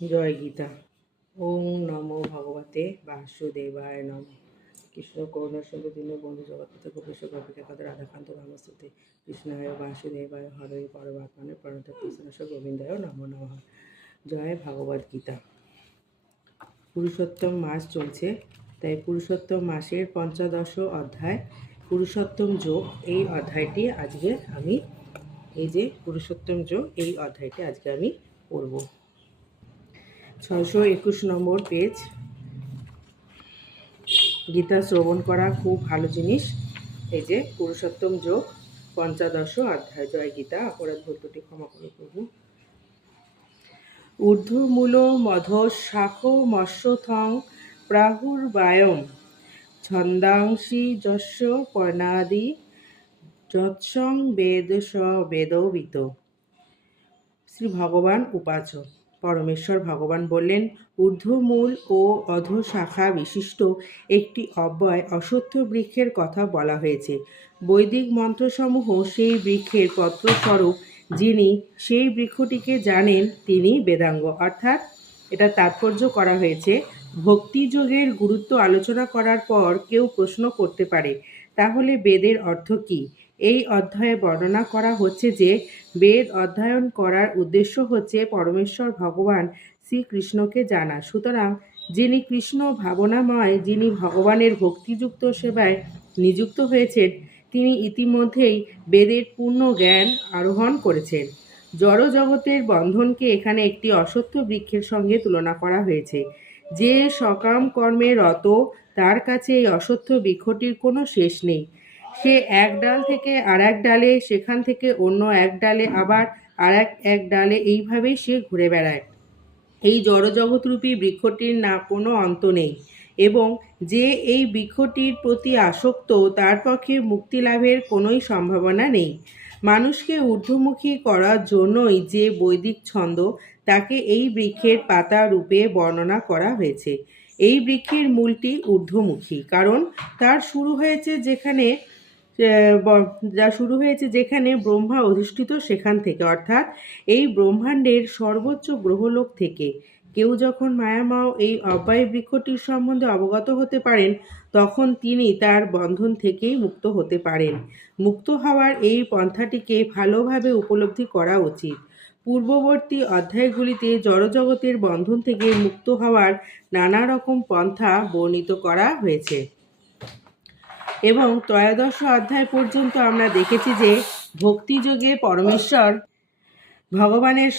জয় গীতা। ওং নমো ভগবতে বাসুদেবায় নম। কৃষ্ণ করুণা সিন্ধু দীন বন্ধু জগৎপতি গোপীশ গোপিকা কাদের রাধাকান্ত নামস্তুতে কৃষ্ণায় বাসুদেবায় হরে পরমাত্মনে প্রণত কৃষ্ণেশ্বর গোবিন্দায় নমো নমঃ। জয় ভগবদ গীতা। পুরুষোত্তম মাস চলছে, তাই পুরুষোত্তম মাসের পঞ্চদশ অধ্যায় পুরুষোত্তম যোগ, এই অধ্যায়টি আজকে আমি পুরুষোত্তম যোগ এই অধ্যায়টি আজকে আমি পড়ব। 621 নম্বর পেজ। গীতা শ্রবণ করা খুব ভালো জিনিস। এই যে পুরুষোত্তম যোগ পঞ্চদশ অধ্যায়। জয় গীতা। অপরাধ ভুলটি ক্ষমা করে প্রভু। ঊর্ধ্বমূল মধ্য শাখ মৎস্যথং প্রাহুর্বায়ম ছন্দাংশি যস্য পর্ণাদি যৎসং বেদ স বেদবিত। শ্রী ভগবান উপাচ। পরমেশ্বর ভগবান বললেন, ঊর্ধ্বমূল ও অধঃশাখা বিশিষ্ট একটি অব্যয় অশ্বত্থ বৃক্ষের কথা বলা হয়েছে। বৈদিক মন্ত্রসমূহ সেই বৃক্ষের পত্রস্বরূপ। যিনি সেই বৃক্ষটিকে জানেন তিনি বেদাঙ্গ। অর্থাৎ এটা তাৎপর্য করা হয়েছে, ভক্তিযোগের গুরুত্ব আলোচনা করার পর কেউ প্রশ্ন করতে পারে, তাহলে বেদের অর্থ কী? এই অধ্যায়ে বর্ণনা করা হচ্ছে যে বেদ অধ্যয়ন করার উদ্দেশ্য হচ্ছে পরমেশ্বর ভগবান শ্রীকৃষ্ণকে জানা। সুতরাং যিনি কৃষ্ণ ভাবনাময়, যিনি ভগবানের ভক্তিযুক্ত সেবায় নিযুক্ত হয়েছেন, তিনি ইতিমধ্যেই বেদের পূর্ণ জ্ঞান আরোহণ করেছেন। জড় জগতের বন্ধনকে এখানে একটি অশ্বত্থ বৃক্ষের সঙ্গে তুলনা করা হয়েছে। যে সকাম কর্মে রত, তার কাছে এই অশ্বত্থ বৃক্ষটির কোনো শেষ নেই। সে এক ডাল থেকে আর এক ডালে, সেখান থেকে অন্য এক ডালে, আবার আর এক ডালে, এইভাবেই সে ঘুরে বেড়ায়। এই জড়জগৎরূপী বৃক্ষটির না কোনো অন্ত নেই, এবং যে এই বৃক্ষটির প্রতি আসক্ত, তার পক্ষে মুক্তি লাভের কোনোই সম্ভাবনা নেই। মানুষকে ঊর্ধ্বমুখী করার জন্যই যে বৈদিক ছন্দ, তাকে এই বৃক্ষের পাতা রূপে বর্ণনা করা হয়েছে। এই বৃক্ষের মূলটি ঊর্ধ্বমুখী, কারণ তার শুরু হয়েছে যেখানে ব্রহ্মা অধিষ্ঠিত, সেখান থেকে, অর্থাৎ এই ব্রহ্মাণ্ডের সর্বোচ্চ গ্রহলোক থেকে। কেউ যখন মায়াময় এই অব্যয় বৃক্ষটির সম্বন্ধে অবগত হতে পারেন, তখন তিনি তার বন্ধন থেকেই মুক্ত হতে পারেন। মুক্ত হওয়ার এই পন্থাটিকে ভালোভাবে উপলব্ধি করা উচিত। পূর্ববর্তী অধ্যায়গুলিতে জড়জগতের বন্ধন থেকে মুক্ত হওয়ার নানা রকম পন্থা বর্ণিত করা হয়েছে, এবং ত্রয়োদশ অধ্যায় পর্যন্ত আমরা দেখেছি যে ভক্তিযোগে পরমেশ্বর ভগবানের